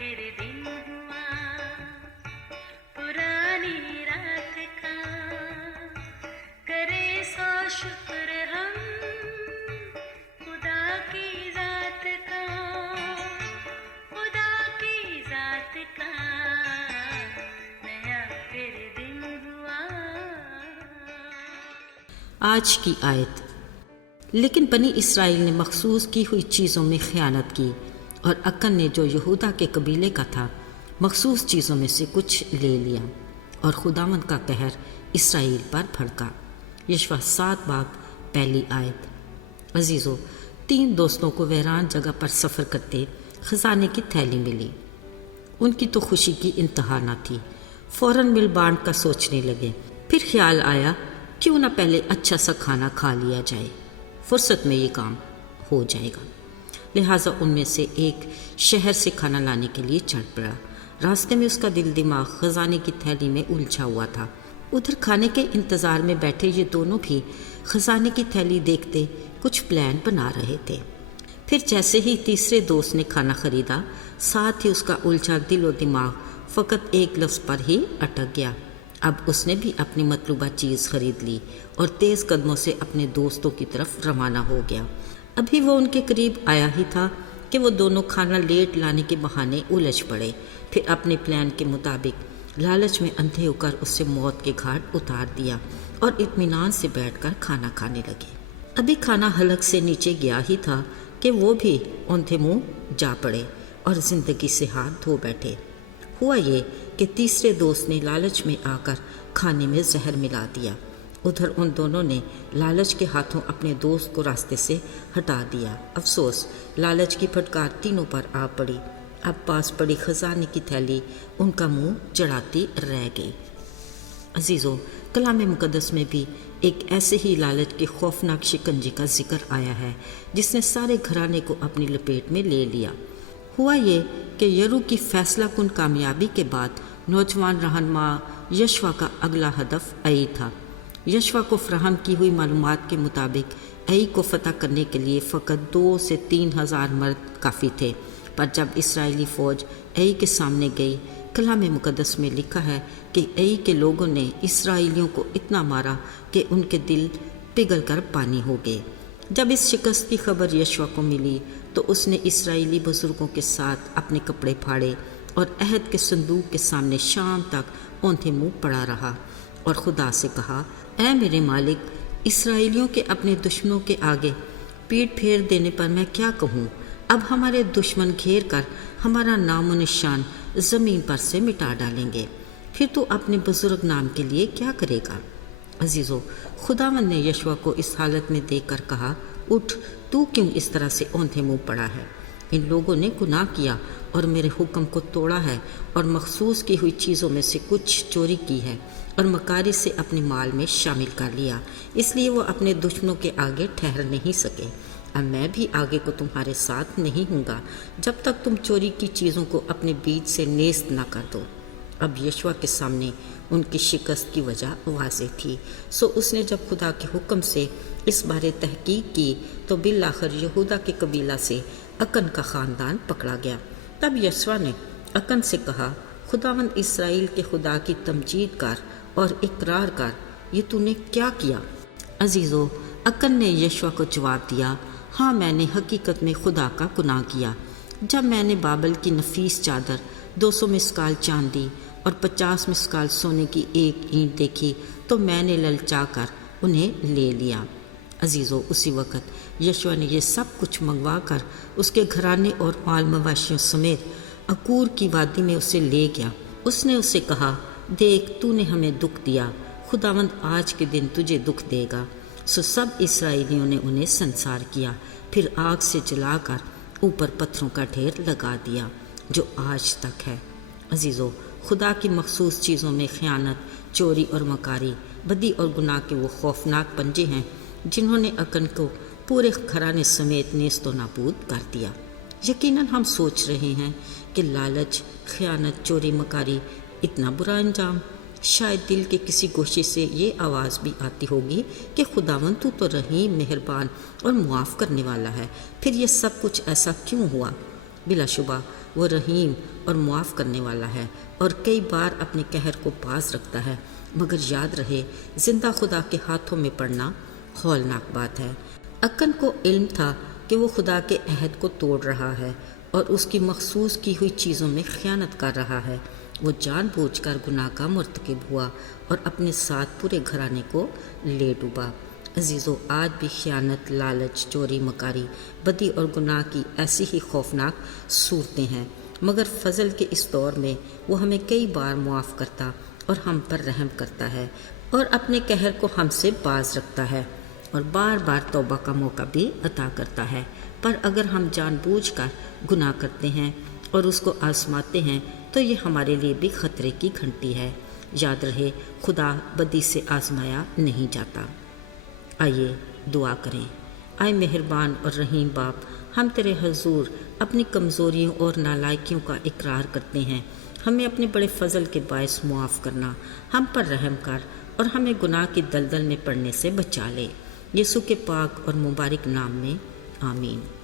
پھر دن ہوا پرانی رات کا، کرے سو شکر ہم خدا کی ذات کا، خدا کی ذات کا نیا پھر دن ہوا۔ آج کی آیت: لیکن بنی اسرائیل نے مخصوص کی ہوئی چیزوں میں خیانت کی، اور اکن نے جو یہودا کے قبیلے کا تھا مخصوص چیزوں میں سے کچھ لے لیا، اور خداوند کا قہر اسرائیل پر بھڑکا۔ یشوع 7 باب پہلی آیت۔ عزیزو، 3 دوستوں کو ویران جگہ پر سفر کرتے خزانے کی تھیلی ملی۔ ان کی تو خوشی کی انتہا نہ تھی، فوراً مل بانٹ کا سوچنے لگے۔ پھر خیال آیا کیوں نہ پہلے اچھا سا کھانا کھا لیا جائے، فرصت میں یہ کام ہو جائے گا۔ لہٰذا ان میں سے ایک شہر سے کھانا لانے کے لیے چل پڑا۔ راستے میں اس کا دل دماغ خزانے کی تھیلی میں الجھا ہوا تھا۔ ادھر کھانے کے انتظار میں بیٹھے یہ دونوں بھی خزانے کی تھیلی دیکھتے کچھ پلان بنا رہے تھے۔ پھر جیسے ہی تیسرے دوست نے کھانا خریدا، ساتھ ہی اس کا الجھا دل و دماغ فقط ایک لفظ پر ہی اٹک گیا۔ اب اس نے بھی اپنی مطلوبہ چیز خرید لی اور تیز قدموں سے اپنے دوستوں کی طرف روانہ ہو گیا۔ ابھی وہ ان کے قریب آیا ہی تھا کہ وہ دونوں کھانا لیٹ لانے کے بہانے الجھ پڑے۔ پھر اپنے پلان کے مطابق لالچ میں اندھے ہو کر اس سے موت کے گھاٹ اتار دیا اور اطمینان سے بیٹھ کر کھانا کھانے لگے۔ ابھی کھانا حلق سے نیچے گیا ہی تھا کہ وہ بھی اندھے منہ جا پڑے اور زندگی سے ہاتھ دھو بیٹھے۔ ہوا یہ کہ تیسرے دوست نے لالچ میں آ کر کھانے میں زہر ملا دیا۔ ادھر ان دونوں نے لالچ کے ہاتھوں اپنے دوست کو راستے سے ہٹا دیا۔ افسوس، لالچ کی پھٹکار تینوں پر آ پڑی۔ اب پاس پڑی خزانے کی تھیلی ان کا منہ چڑھاتی رہ گئی۔ عزیزو، کلام مقدس میں بھی ایک ایسے ہی لالچ کے خوفناک شکنجے کا ذکر آیا ہے جس نے سارے گھرانے کو اپنی لپیٹ میں لے لیا۔ ہوا یہ کہ یرو کی فیصلہ کن کامیابی کے بعد نوجوان رہنما یشوع کا اگلا ہدف ای تھا۔ یشوع کو فراہم کی ہوئی معلومات کے مطابق ای کو فتح کرنے کے لیے فقط 2 سے 3 ہزار مرد کافی تھے، پر جب اسرائیلی فوج ای کے سامنے گئی، کلام مقدس میں لکھا ہے کہ ای کے لوگوں نے اسرائیلیوں کو اتنا مارا کہ ان کے دل پگھل کر پانی ہو گئے۔ جب اس شکست کی خبر یشوع کو ملی تو اس نے اسرائیلی بزرگوں کے ساتھ اپنے کپڑے پھاڑے اور عہد کے صندوق کے سامنے شام تک اونھے منہ پڑا رہا اور خدا سے کہا، اے میرے مالک، اسرائیلیوں کے اپنے دشمنوں کے آگے پیٹھ پھیر دینے پر میں کیا کہوں؟ اب ہمارے دشمن گھیر کر ہمارا نام و نشان زمین پر سے مٹا ڈالیں گے، پھر تو اپنے بزرگ نام کے لیے کیا کرے گا؟ عزیزو، خداوند نے یشوع کو اس حالت میں دیکھ کر کہا، اٹھ، تو کیوں اس طرح سے اونھے منہ پڑا ہے؟ ان لوگوں نے گناہ کیا اور میرے حکم کو توڑا ہے اور مخصوص کی ہوئی چیزوں میں سے کچھ چوری کی ہے اور مکاری سے اپنے مال میں شامل کر لیا، اس لیے وہ اپنے دشمنوں کے آگے ٹھہر نہیں سکے۔ اب میں بھی آگے کو تمہارے ساتھ نہیں ہوں گا جب تک تم چوری کی چیزوں کو اپنے بیچ سے نیست نہ کر دو۔ اب یشوع کے سامنے ان کی شکست کی وجہ واضح تھی، سو اس نے جب خدا کے حکم سے اس بارے تحقیق کی تو بالآخر یہودا کے قبیلہ سے اکن کا خاندان پکڑا گیا۔ تب یشوع نے اکن سے کہا، خداوند اسرائیل کے خدا کی تمجید کر اور اقرار کر، یہ تو نے کیا کیا؟ عزیزو، اکن نے یشوع کو جواب دیا، ہاں، میں نے حقیقت میں خدا کا گناہ کیا۔ جب میں نے بابل کی نفیس چادر، 200 مسکال چاندی اور 50 مسکال سونے کی ایک اینٹ دیکھی تو میں نے للچا کر انہیں لے لیا۔ عزیزو، اسی وقت یشوع نے یہ سب کچھ منگوا کر اس کے گھرانے اور مال مویشیوں سمیت اکور کی وادی میں اسے لے گیا۔ اس نے اسے کہا، دیکھ، تو نے ہمیں دکھ دیا، خداوند آج کے دن تجھے دکھ دے گا۔ سو سب اسرائیلیوں نے انہیں سنسار کیا، پھر آگ سے جلا کر اوپر پتھروں کا ڈھیر لگا دیا جو آج تک ہے۔ عزیزو، خدا کی مخصوص چیزوں میں خیانت، چوری اور مکاری، بدی اور گناہ کے وہ خوفناک پنجے ہیں جنہوں نے اکن کو پورے گھرانے سمیت نیست و نابود کر دیا۔ یقیناً ہم سوچ رہے ہیں کہ لالچ، خیانت، چوری، مکاری، اتنا برا انجام؟ شاید دل کے کسی گوشے سے یہ آواز بھی آتی ہوگی کہ خداوند تو رحیم، مہربان اور معاف کرنے والا ہے، پھر یہ سب کچھ ایسا کیوں ہوا؟ بلا شبہ وہ رحیم اور معاف کرنے والا ہے اور کئی بار اپنے قہر کو باز رکھتا ہے، مگر یاد رہے زندہ خدا کے ہاتھوں میں پڑنا ہولناک بات ہے۔ اکن کو علم تھا کہ وہ خدا کے عہد کو توڑ رہا ہے اور اس کی مخصوص کی ہوئی چیزوں میں خیانت کر رہا ہے۔ وہ جان بوجھ کر گناہ کا مرتکب ہوا اور اپنے ساتھ پورے گھرانے کو لے ڈوبا۔ عزیزو، آج بھی خیانت، لالچ، چوری، مکاری، بدی اور گناہ کی ایسی ہی خوفناک صورتیں ہیں، مگر فضل کے اس دور میں وہ ہمیں کئی بار معاف کرتا اور ہم پر رحم کرتا ہے اور اپنے قہر کو ہم سے باز رکھتا ہے اور بار بار توبہ کا موقع بھی عطا کرتا ہے۔ پر اگر ہم جان بوجھ کر گناہ کرتے ہیں اور اس کو آزماتے ہیں تو یہ ہمارے لیے بھی خطرے کی گھنٹی ہے۔ یاد رہے خدا بدی سے آزمایا نہیں جاتا۔ آئیے دعا کریں۔ آئے مہربان اور رحیم باپ، ہم تیرے حضور اپنی کمزوریوں اور نالائکیوں کا اقرار کرتے ہیں۔ ہمیں اپنے بڑے فضل کے باعث معاف کرنا، ہم پر رحم کر اور ہمیں گناہ کی دلدل میں پڑنے سے بچا لے۔ یسوع کے پاک اور مبارک نام میں آمین۔